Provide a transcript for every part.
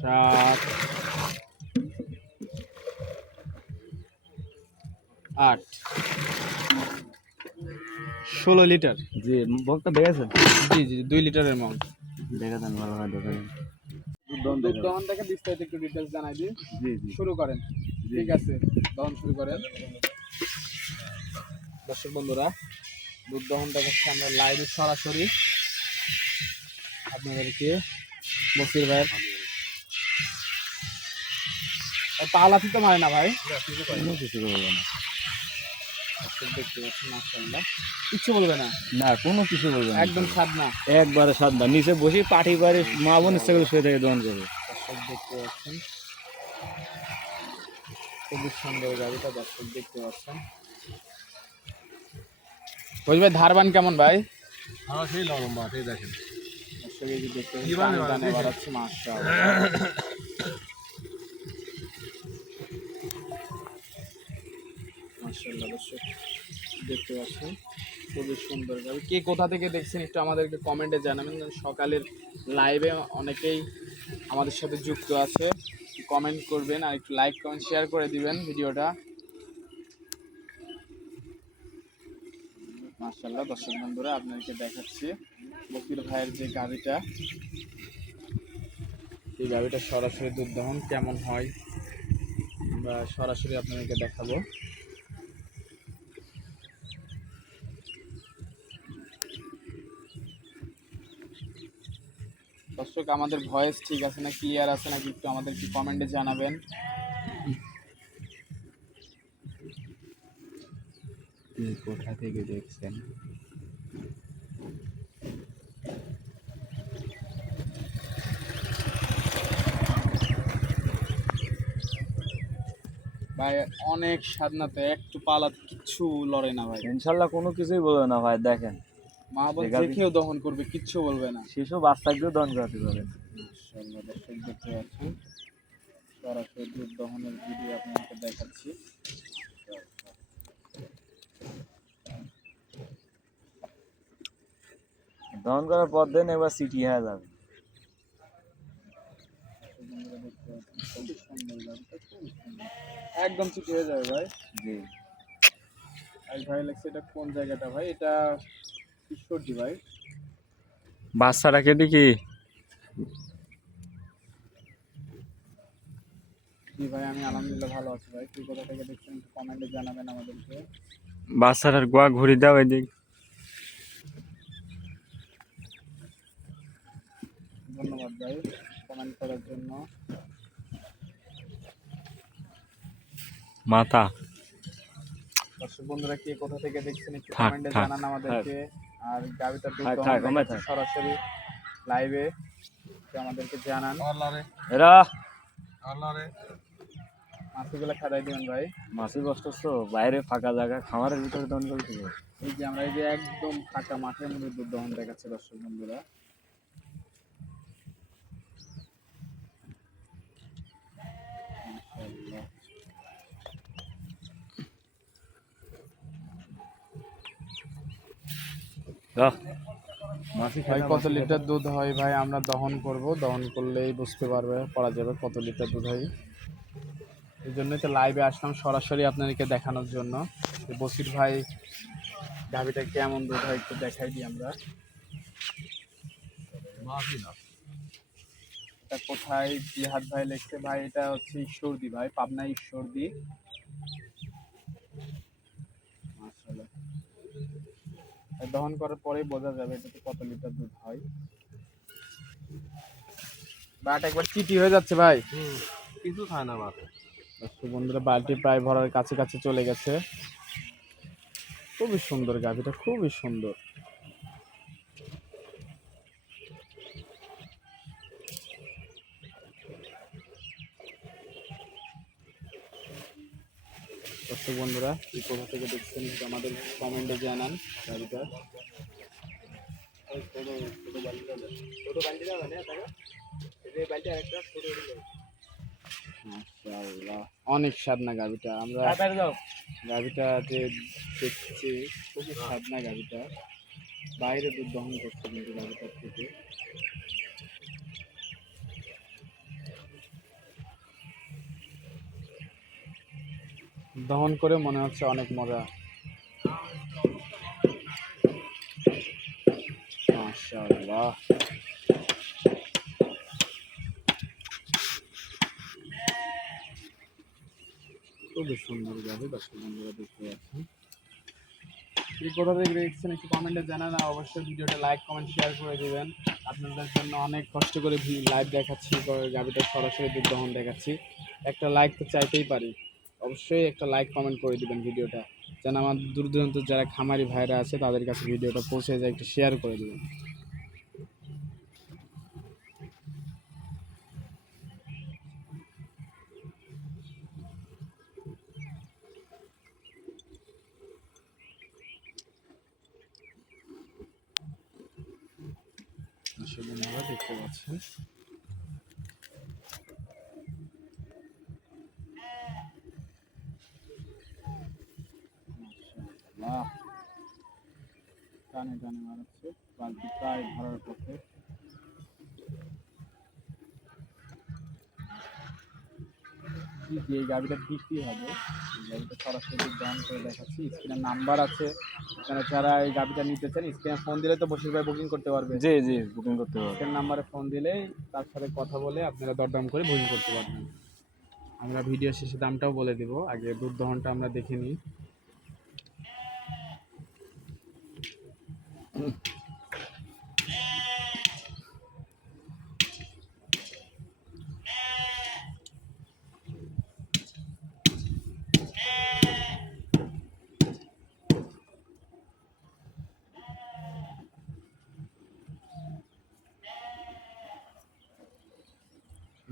7, 8, 16 litre. জি বকটা দেখেছেন? জি জি 2 লিটারের mug. দেখা দেন ভালো হয় দোকানে। দুধ দহন থেকে বিস্তারিত একটু ডিটেলস জানাই দিই। জি জি শুরু করেন। জি। ঠিক আছে, দহন শুরু করেন। দর্শক বন্ধুরা, দুধ দহন দেখাচ্ছি আমরা লাইভে সরাসরি আপনাদেরকে। বসির ভাইয়ের পালাতি তো মারে না ভাই, কোনো কিছু বলবে না। দর্শক দেখতে পাচ্ছেন মাশাআল্লাহ, কিচ্ছু বলবে না, না কোনো কিছু বলবে না, একদম স্বাদ না। একবারে সাদা নিচে বসে পাটি পারে মা বোন ইচ্ছা করে শুয়ে থেকে দহন করবে। দর্শক দেখতে পাচ্ছেন খুবই সুন্দর গাড়িটা, দর্শক দেখতে পাচ্ছেন। বুঝ ভাই ধারবান কেমন ভাই? সেই লম্বা সেই দেখেন। দর্শক এই যে দেখতে পাচ্ছেন বাড়াচ্ছে মাশাআল্লাহ। মাশাআল্লাহ দর্শক দেখতে পাচ্ছেন খুবই সুন্দর গাড়ি। কে কোথা থেকে দেখছেন একটু আমাদেরকে কমেন্টে জানাবেন। সকালের লাইভে অনেকেই আমাদের সাথে যুক্ত আছে, কমেন্ট করবেন আর একটু লাইক কমেন্ট শেয়ার করে দিবেন ভিডিওটা। মাশাআল্লাহ দর্শক বন্ধুরা, আপনাদেরকে দেখাচ্ছি বকির ভাইয়ের যে গাড়িটা, এই গাড়িটা সরাসরি দুধ দহন কেমন হয় আমরা সরাসরি আপনাদেরকে দেখাবো। দর্শক আমাদের ভয়েস ঠিক আছে না, ক্লিয়ার আছে নাকি একটু আমাদেরকে কমেন্টে জানাবেন। কোথা থেকে দেখছেন? ভাই অনেক স্বাদ না তো, একটু পালা কিচ্ছু লড়ে না ভাই। ইনশাল্লাহ কোনো কিছুই বলবে না ভাই, দেখেন মা বোন দেখেও দহন করবে, কিচ্ছু বলবে না। শিশু বাচ্চাকেও দহন করাতে পারবেন। মাশাআল্লাহ দর্শক দেখতে পাচ্ছেন সরাসরি দুধ দহনের ভিডিও আপনাদেরকে দেখাচ্ছি। দহন করার পর দেন এবার সিটি হয়ে যাবে। একদম ঠিক হয়ে যাবে ভাই। জি আর ভাই লাগছে এটা কোন জায়গাটা ভাই? এটা ঈশ্বরদী ভাই। বাচ্চাটা কেটে কি জি ভাই, আমি আলহামদুলিল্লাহ ভালো আছি ভাই। তুই কোথা থেকে দেখছেন কমেন্টে জানাবেন আমাদেরকে। বাচ্চাটার গোয়া ঘুরি দাও এদিক। ধন্যবাদ ভাই কমেন্ট করার জন্য। মাথা দর্শক বন্ধুরা কে কোথা থেকে দেখছেন একটু থাক কমেন্টে থাক জানান আমাদেরকে। আর গাড়িটা দুধ থাক দহন থাক কমে দেখাচ্ছি থাক সরাসরি লাইভে, আমাদেরকে জানান। এরা মাছগুলো খাদাই দিবেন ভাই। মাসি কষ্ট তো বাইরে ফাঁকা জায়গা খামারের ভিতরে দহন করতে হবে। এই যে আমরা এই যে একদম ফাঁকা মাঠের মধ্যে দুধ দহন দেখাচ্ছে দর্শক বন্ধুরা। মাশাআল্লাহ। ভাই কত লিটার দুধ হয় ভাই? আমরা দহন করব, দহন করলেই বুঝতে পারবে পারা যাবে কত লিটার দুধ হয়। এই জন্যই তো লাইভে আসলাম সরাসরি আপনাদেরকে দেখানোর জন্য। বসির ভাই গাভিটা কেমন দুধ হয় একটু দেখাই দিই আমরা। এটা কোথায় জিহাদ ভাই লিখছে ভাই? এটা হচ্ছে ঈশ্বরদী ভাই, পাবনা ঈশ্বরদী। মাশাআল্লাহ, দহন করার পরেই বোঝা যাবে এটাতে কত লিটার দুধ হয়। বাট একবার চিটি হয়ে যাচ্ছে ভাই, কিছু খায় না বাপ। দর্শক বন্ধুরা বালতি প্রায় ভরার কাছে কাছে চলে গেছে। খুবই সুন্দর গাভিটা, খুবই সুন্দর। দর্শক বন্ধুরা এই কোথা থেকে দেখছেন একটু আমাদের কমেন্টে জানান গাড়িটা। মাশাআল্লাহ অনেক স্বাদ না গাভিটা। আমরা গাভিটা যে দেখছি খুবই স্বাদ না গাভিটা, বাইরে দুধ দহন করছে কিন্তু গাভিটার থেকে। দহন করে মনে হচ্ছে অনেক মজা। মাশাআল্লাহ, খুবই সুন্দর গাভী। দর্শক বন্ধুরা দেখতে পাচ্ছেন, এই কোথা থেকে দেখছেন একটু কমেন্টে জানান। আর অবশ্যই ভিডিওটা লাইক কমেন্ট শেয়ার করে দিবেন। আপনাদের জন্য অনেক কষ্ট করে লাইভ দেখাচ্ছি, গাভীটা সরাসরি দুধ দহন দেখাচ্ছি। একটা লাইক তো চাইতেই পারি, অবশ্যই একটা লাইক কমেন্ট করে দিবেন ভিডিওটা, যেন আমার দূর দূরান্ত যারা খামারি ভাইরা আছে তাদের কাছে ভিডিওটা পৌঁছে যায়, একটু শেয়ার করে দিবেন। আসলে আপনারা দেখতে পাচ্ছেন, মাশাআল্লাহ, টানে টানে মারাচ্ছে, বালতি প্রায় ভরার পথে। যে গাড়িটা বিক্রি হবে, এই গাড়িটা সরাসরি দহন করে দেখাচ্ছি। স্ক্রিনে নাম্বার আছে, এখানে যারা এই গাড়িটা নিতে চান স্ক্রিনে ফোন দিলে তো বসির ভাই বুকিং করতে পারবে। জি জি, বুকিং করতে পারবেন। স্ক্রিন নাম্বারে ফোন দিলেই তার সাথে কথা বলে আপনারা দরদাম করে বুকিং করতে পারবেন। আমরা ভিডিও শেষে দামটাও বলে দিব, আগে দুধ দহনটা আমরা দেখে নিই।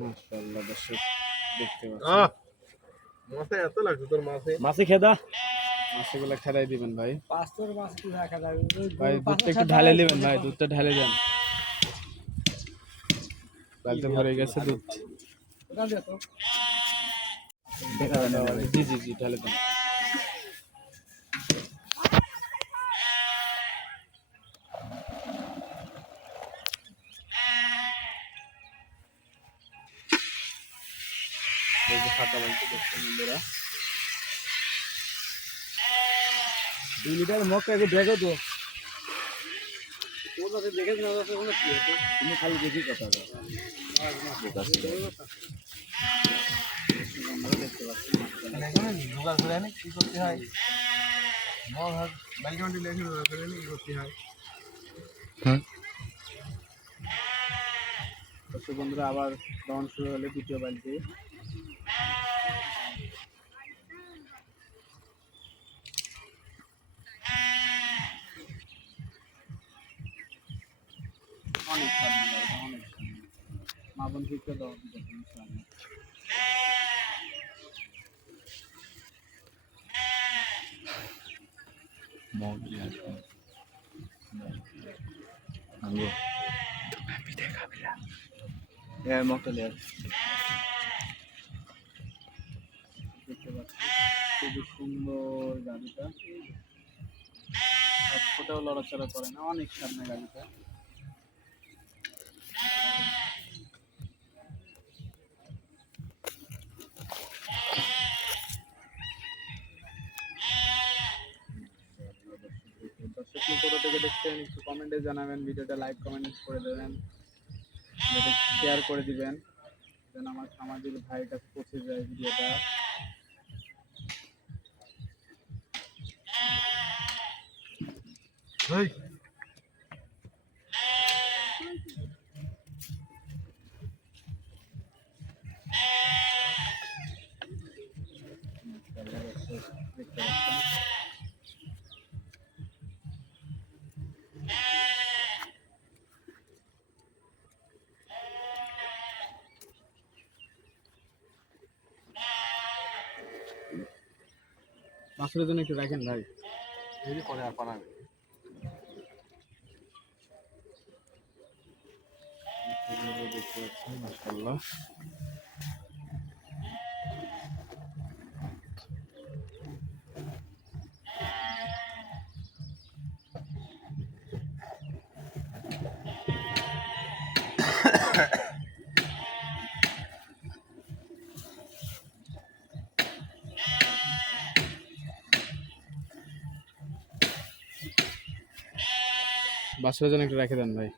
মাশাআল্লাহ, দর্শক দেখতে পাচ্ছেন, মাছে এত লাগছে তোর মাছে? মাছে খেদা মাছগুলো খেলাই দিবেন ভাই। পাঁচটার মাছ কি রাখা যাবে ভাই দুধটা একটু ঢালে দিবেন ভাই, দুধটা ঢালে দেন। বালতি ভরে গেছে দুধ। জি জি জি, ঢালে দেন। এই যে ফাঁকা বালতি দেখছেন বন্ধুরা, 2 লিটার মগ আগে দেখো তো ওর কাছে দেখে না আছে কোনো কি হচ্ছে, তুমি খালি দেখি কথা বলো। আমরা দেখতে পাচ্ছি ঢোকার করে নি কি করতে হয়? মগ বালতি লেখে ঢোকার করে নি কি করতে হয়? দর্শক বন্ধুরা, আবার দহন শুরু হলে দ্বিতীয় বালতি। অনেক সামনে অনেক সামনে, মা বোন থেকে দহন করছেন ইনশাআল্লাহ। মগ কি আছে আঙ্গো এ মগটা লে দেখতে পাচ্ছি খুবই সুন্দর গাড়িটা, এক ফোটাও লড়াচড়া করে না, অনেক সামনে গাড়িটা। দর্শক কি কোথা থেকে দেখছেন একটু কমেন্টে জানাবেন, ভিডিওটা লাইক কমেন্ট করে দেবেন, শেয়ার করে দিবেন, যেন আমার খামারির ভাইয়ের কাছে পৌঁছে যায় ভিডিওটা। এই দেখতে পাচ্ছেন, মাছের জন্য একটু রাখেন ভাই, এই পরে আর পানাবে। দেখতে পাচ্ছেন মাশাআল্লাহ। বাছুরের জন্য একটু রেখে দেন ভাই।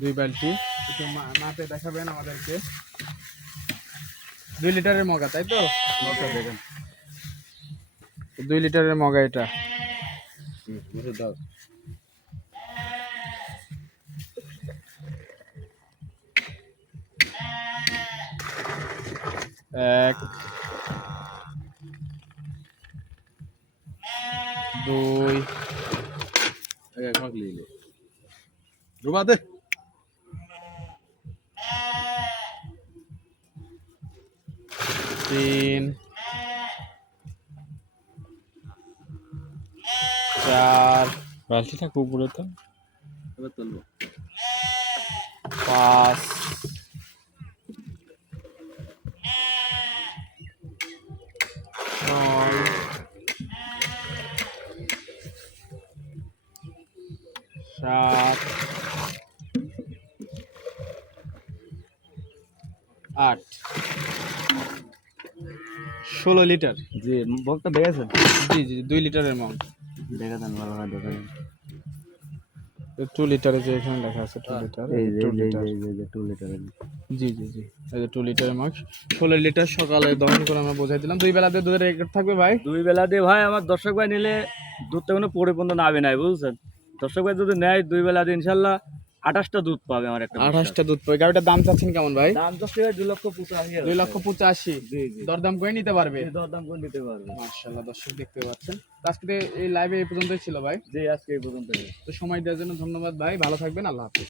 দুই বালতি একটু মাপে দেখাবেন আমাদেরকে। 2 লিটারের মগা তাই তো? দেখেন 2 লিটারের মগা এটা। দাও। এক, দুই, ডুবা দে। তিন, চার, বালতি থাকো উপরে তো। এবার তুলবো। 5, 6, 7, 8, 16 লিটার। জি বক্তা দেখেছেন? জি জি 2 লিটারের মগ। দেখা দেন ভালো হয় দেখেন। 2 লিটারে যে এখানে লেখা আছে 2 লিটার। এই যে 2 লিটার। 2 লিটারের। জি জি জি এই যে 2 লিটারের মগ। 16 লিটার সকালে দহন করে আমরা বোঝাই দিলাম। 2 বেলাতে দুধের রেকর্ড থাকবে ভাই। 2 বেলা দিয়ে ভাই আমার দর্শক ভাই নিলে দুধটা কোনো পরিপূর্ণ নাবে নাই বুঝছেন। দর্শক ভাই যদি নেয় 2 বেলা দিয়ে ইনশাল্লাহ 28টা দুধ পাবে আমার একটা। 28টা দুধ পাবে। গাড়িটার দাম চাচ্ছেন কেমন ভাই? দাম দর্শক ভাই 2,85,000। 2,85,000। জি জি দরদাম করে নিতে পারবে। দরদাম করে নিতে পারবে। মাশাআল্লাহ দর্শক দেখতে পাচ্ছেন। তো আজকে এই লাইভে এই পর্যন্তই ছিল ভাই। জি আজকে এই পর্যন্ত। তো সময় দেওয়ার জন্য ধন্যবাদ ভাই। ভালো থাকবেন। আল্লাহ হাফেজ।